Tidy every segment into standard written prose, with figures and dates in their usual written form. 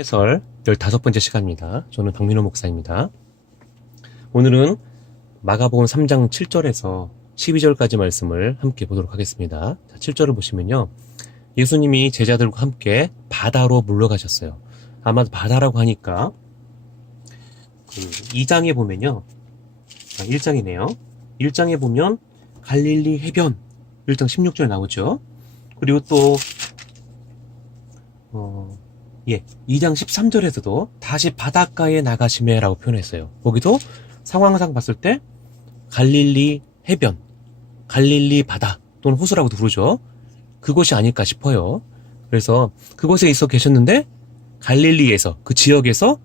해설 15번째 시간입니다. 저는 박민호 목사입니다. 오늘은 마가복음 3장 7절에서 12절까지 말씀을 함께 보도록 하겠습니다. 자, 7절을 보시면요. 예수님이 제자들과 함께 바다로 물러가셨어요. 아마 바다라고 하니까 2장에 보면요. 1장이네요. 1장에 보면 갈릴리 해변 1장 16절 나오죠. 그리고 또 2장 13절에서도 다시 바닷가에 나가시매라고 표현했어요. 거기도 상황상 봤을 때 갈릴리 해변, 갈릴리 바다 또는 호수라고도 부르죠. 그곳이 아닐까 싶어요. 그래서 그곳에 있어 계셨는데 갈릴리에서 그 지역에서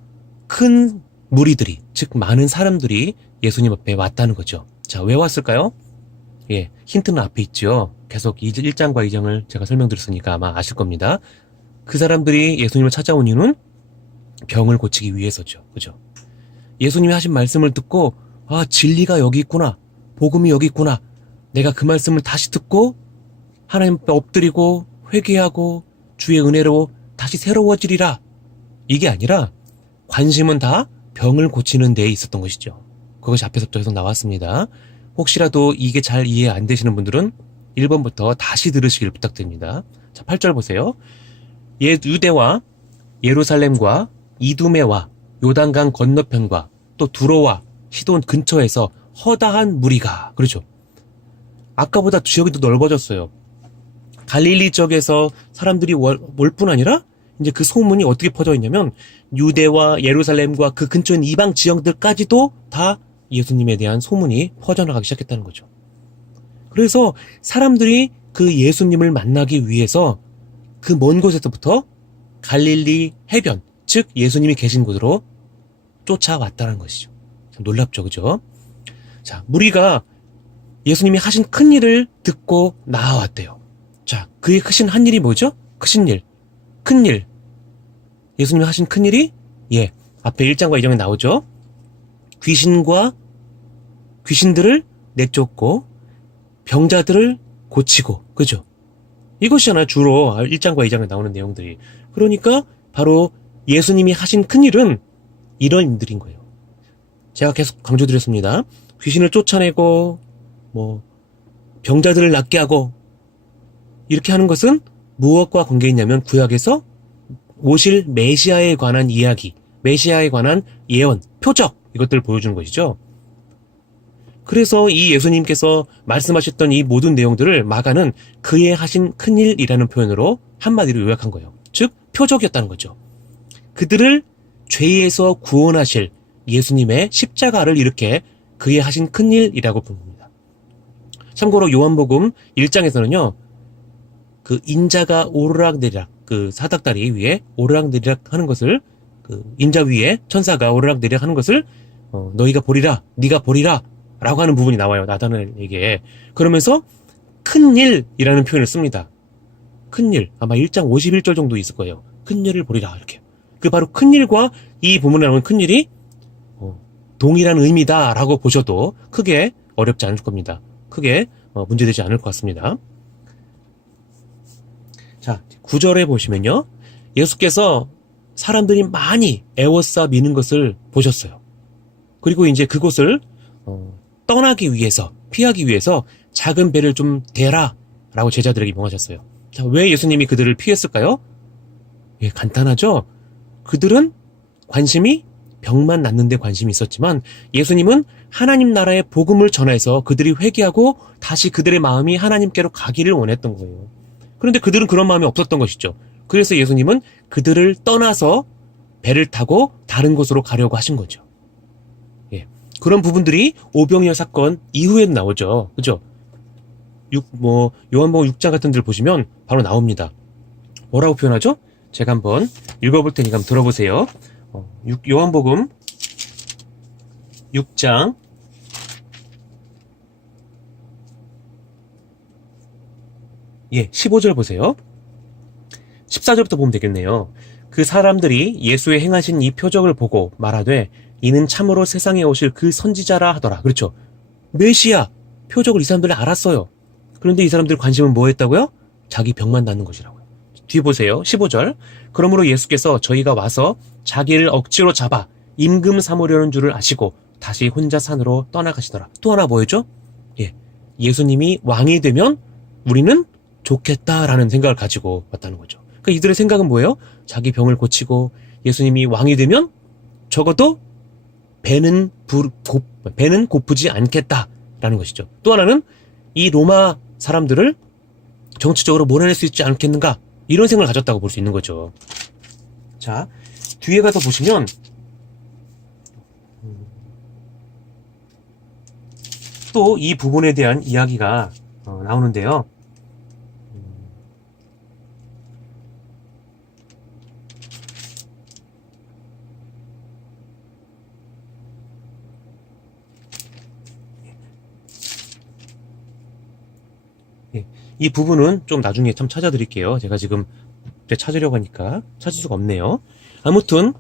큰 무리들이, 즉 많은 사람들이 예수님 앞에 왔다는 거죠. 자, 왜 왔을까요? 힌트는 앞에 있죠. 계속 1장과 2장을 제가 설명드렸으니까 아마 아실 겁니다. 그 사람들이 예수님을 찾아온 이유는 병을 고치기 위해서죠. 그죠? 예수님이 하신 말씀을 듣고, 진리가 여기 있구나. 복음이 여기 있구나. 내가 그 말씀을 다시 듣고 하나님 앞에 엎드리고 회개하고 주의 은혜로 다시 새로워지리라. 이게 아니라 관심은 다 병을 고치는 데에 있었던 것이죠. 그것이 앞에서부터 계속 나왔습니다. 혹시라도 이게 잘 이해 안 되시는 분들은 1번부터 다시 들으시길 부탁드립니다. 자, 8절 보세요. 유대와 예루살렘과 이두메와 요단강 건너편과 또 두로와 시돈 근처에서 허다한 무리가, 그렇죠. 아까보다 지역이 더 넓어졌어요. 갈릴리 쪽에서 사람들이 올 뿐 아니라 이제 그 소문이 어떻게 퍼져 있냐면 유대와 예루살렘과 그 근처인 이방 지역들까지도 다 예수님에 대한 소문이 퍼져나가기 시작했다는 거죠. 그래서 사람들이 그 예수님을 만나기 위해서 그 먼 곳에서부터 갈릴리 해변, 즉 예수님이 계신 곳으로 쫓아왔다는 것이죠. 참 놀랍죠, 그죠? 자, 무리가 예수님이 하신 큰 일을 듣고 나아왔대요. 자, 그의 크신 한 일이 뭐죠? 크신 일, 큰 일. 예수님이 하신 큰 일이 앞에 1장과 2장에 나오죠. 귀신들을 내쫓고 병자들을 고치고, 그죠? 이것이잖아요. 주로 1장과 2장에 나오는 내용들이. 그러니까 바로 예수님이 하신 큰일은 이런 일들인 거예요. 제가 계속 강조드렸습니다. 귀신을 쫓아내고 병자들을 낫게 하고 이렇게 하는 것은 무엇과 관계 있냐면 구약에서 오실 메시아에 관한 이야기, 메시아에 관한 예언, 표적 이것들을 보여주는 것이죠. 그래서 이 예수님께서 말씀하셨던 이 모든 내용들을 마가는 그의 하신 큰일이라는 표현으로 한마디로 요약한 거예요. 즉 표적이었다는 거죠. 그들을 죄에서 구원하실 예수님의 십자가를 이렇게 그의 하신 큰일이라고 부릅니다. 참고로 요한복음 1장에서는요. 그 인자가 오르락내리락, 그 사닥다리 위에 오르락내리락 하는 것을, 그 인자 위에 천사가 오르락내리락 하는 것을 너희가 보리라, 네가 보리라 라고 하는 부분이 나와요. 나다나엘에게. 그러면서 큰일이라는 표현을 씁니다. 큰일. 아마 1장 51절 정도 있을 거예요. 큰일을 보리라 이렇게. 그 바로 큰일과 이 부문에 나오는 큰일이 동일한 의미다라고 보셔도 크게 어렵지 않을 겁니다. 크게 문제되지 않을 것 같습니다. 자, 9절에 보시면요. 예수께서 사람들이 많이 애워싸 미는 것을 보셨어요. 그리고 이제 그곳을 떠나기 위해서, 피하기 위해서 작은 배를 좀 대라 라고 제자들에게 명하셨어요. 자, 왜 예수님이 그들을 피했을까요? 간단하죠? 그들은 관심이 병만 낫는 데 관심이 있었지만 예수님은 하나님 나라의 복음을 전해서 그들이 회개하고 다시 그들의 마음이 하나님께로 가기를 원했던 거예요. 그런데 그들은 그런 마음이 없었던 것이죠. 그래서 예수님은 그들을 떠나서 배를 타고 다른 곳으로 가려고 하신 거죠. 그런 부분들이 오병이어 사건 이후에도 나오죠. 그죠? 요한복음 6장 같은 데를 보시면 바로 나옵니다. 뭐라고 표현하죠? 제가 한번 읽어볼 테니까 한번 들어보세요. 요한복음 6장 15절 보세요. 14절부터 보면 되겠네요. 그 사람들이 예수의 행하신 이 표적을 보고 말하되 이는 참으로 세상에 오실 그 선지자라 하더라. 그렇죠. 메시아 표적을 이 사람들이 알았어요. 그런데 이 사람들 관심은 뭐였다고요? 자기 병만 낫는 것이라고요. 뒤 보세요. 15절. 그러므로 예수께서 저희가 와서 자기를 억지로 잡아 임금 삼으려는 줄을 아시고 다시 혼자 산으로 떠나가시더라. 또 하나 뭐였죠? 예수님이 왕이 되면 우리는 좋겠다라는 생각을 가지고 왔다는 거죠. 그러니까 이들의 생각은 뭐예요? 자기 병을 고치고 예수님이 왕이 되면 적어도 배는 고프지 않겠다라는 것이죠. 또 하나는 이 로마 사람들을 정치적으로 몰아낼 수 있지 않겠는가, 이런 생각을 가졌다고 볼 수 있는 거죠. 자, 뒤에 가서 보시면 또 이 부분에 대한 이야기가 나오는데요. 이 부분은 좀 나중에 참 찾아드릴게요. 제가 지금 찾으려고 하니까 찾을 수가 없네요. 아무튼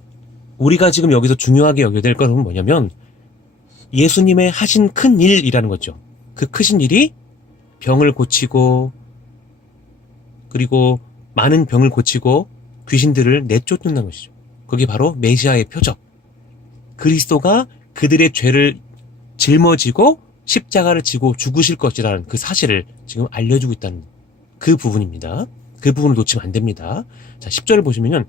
우리가 지금 여기서 중요하게 여겨야 될 것은 뭐냐면 예수님의 하신 큰 일이라는 거죠. 그 크신 일이 병을 고치고, 그리고 많은 병을 고치고 귀신들을 내쫓는다는 것이죠. 그게 바로 메시아의 표적. 그리스도가 그들의 죄를 짊어지고 십자가를 지고 죽으실 것이라는 그 사실을 지금 알려주고 있다는 그 부분입니다. 그 부분을 놓치면 안 됩니다. 자, 10절을 보시면은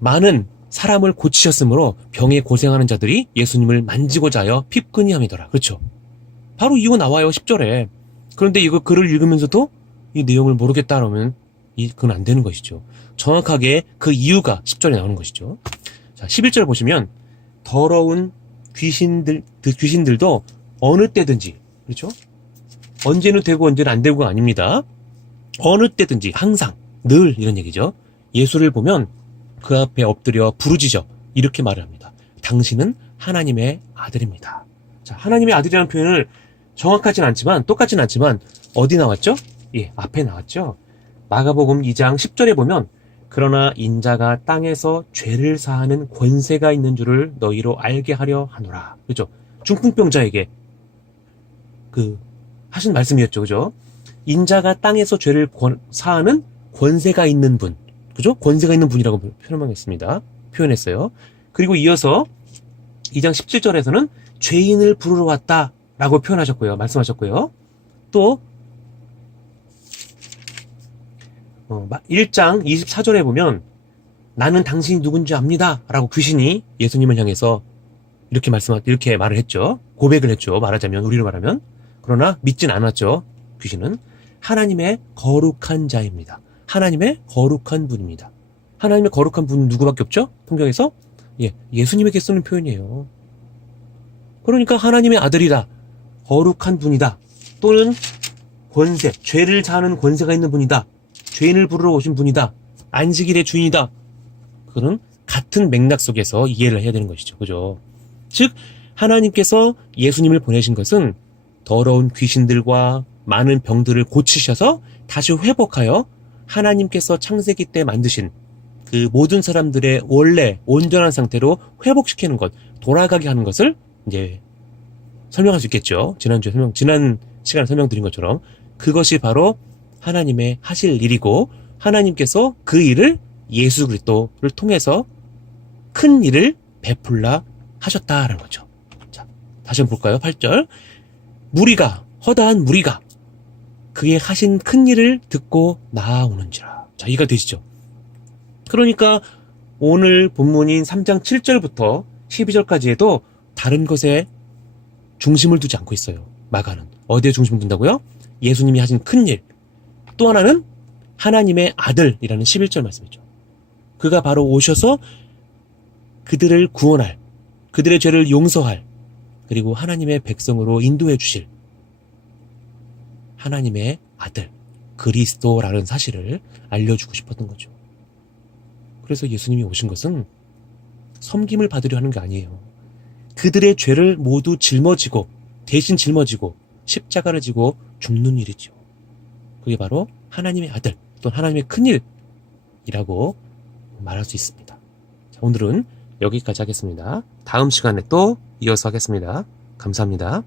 많은 사람을 고치셨으므로 병에 고생하는 자들이 예수님을 만지고자 하여 핍근히 함이더라. 그렇죠. 바로 이거 나와요, 10절에. 그런데 이거 글을 읽으면서도 이 내용을 모르겠다 그러면 그건 안 되는 것이죠. 정확하게 그 이유가 10절에 나오는 것이죠. 자, 11절 보시면 더러운 귀신들도 어느 때든지, 그렇죠? 언제는 되고 언제는 안 되고가 아닙니다. 어느 때든지 항상 늘 이런 얘기죠. 예수를 보면 그 앞에 엎드려 부르짖어 이렇게 말을 합니다. 당신은 하나님의 아들입니다. 자, 하나님의 아들이라는 표현을 정확하진 않지만, 똑같진 않지만 어디 나왔죠? 앞에 나왔죠. 마가복음 2장 10절에 보면 그러나 인자가 땅에서 죄를 사하는 권세가 있는 줄을 너희로 알게 하려 하노라. 그죠? 중풍병자에게 하신 말씀이었죠. 그죠? 인자가 땅에서 죄를 사하는 권세가 있는 분. 그죠? 권세가 있는 분이라고 표현했어요. 그리고 이어서 2장 17절에서는 죄인을 부르러 왔다라고 말씀하셨고요. 또 1장 24절에 보면 나는 당신이 누군지 압니다 라고 귀신이 예수님을 향해서 이렇게 말을 했죠. 고백을 했죠. 우리로 말하면. 그러나 믿진 않았죠. 귀신은 하나님의 거룩한 자입니다. 하나님의 거룩한 분입니다. 하나님의 거룩한 분은 누구밖에 없죠? 성경에서 예수님에게 쓰는 표현이에요. 그러니까 하나님의 아들이다, 거룩한 분이다, 또는 권세, 죄를 사하는 권세가 있는 분이다, 죄인을 부르러 오신 분이다, 안식일의 주인이다. 그는 같은 맥락 속에서 이해를 해야 되는 것이죠. 그죠? 즉 하나님께서 예수님을 보내신 것은 더러운 귀신들과 많은 병들을 고치셔서 다시 회복하여 하나님께서 창세기 때 만드신 그 모든 사람들의 원래 온전한 상태로 회복시키는 것, 돌아가게 하는 것을 이제 설명할 수 있겠죠. 지난 시간에 설명드린 것처럼 그것이 바로 하나님의 하실 일이고, 하나님께서 그 일을 예수 그리스도를 통해서 큰 일을 베풀라 하셨다라는 거죠. 자, 다시 한번 볼까요? 8절. 허다한 무리가 그의 하신 큰 일을 듣고 나아오는지라. 자, 이해가 되시죠? 그러니까 오늘 본문인 3장 7절부터 12절까지에도 다른 것에 중심을 두지 않고 있어요. 마가는. 어디에 중심을 둔다고요? 예수님이 하신 큰 일. 또 하나는 하나님의 아들이라는 11절 말씀이죠. 그가 바로 오셔서 그들을 구원할, 그들의 죄를 용서할, 그리고 하나님의 백성으로 인도해 주실 하나님의 아들, 그리스도라는 사실을 알려주고 싶었던 거죠. 그래서 예수님이 오신 것은 섬김을 받으려 하는 게 아니에요. 그들의 죄를 모두 대신 짊어지고 십자가를 지고 죽는 일이죠. 그게 바로 하나님의 아들, 또 하나님의 큰일이라고 말할 수 있습니다. 자, 오늘은 여기까지 하겠습니다. 다음 시간에 또 이어서 하겠습니다. 감사합니다.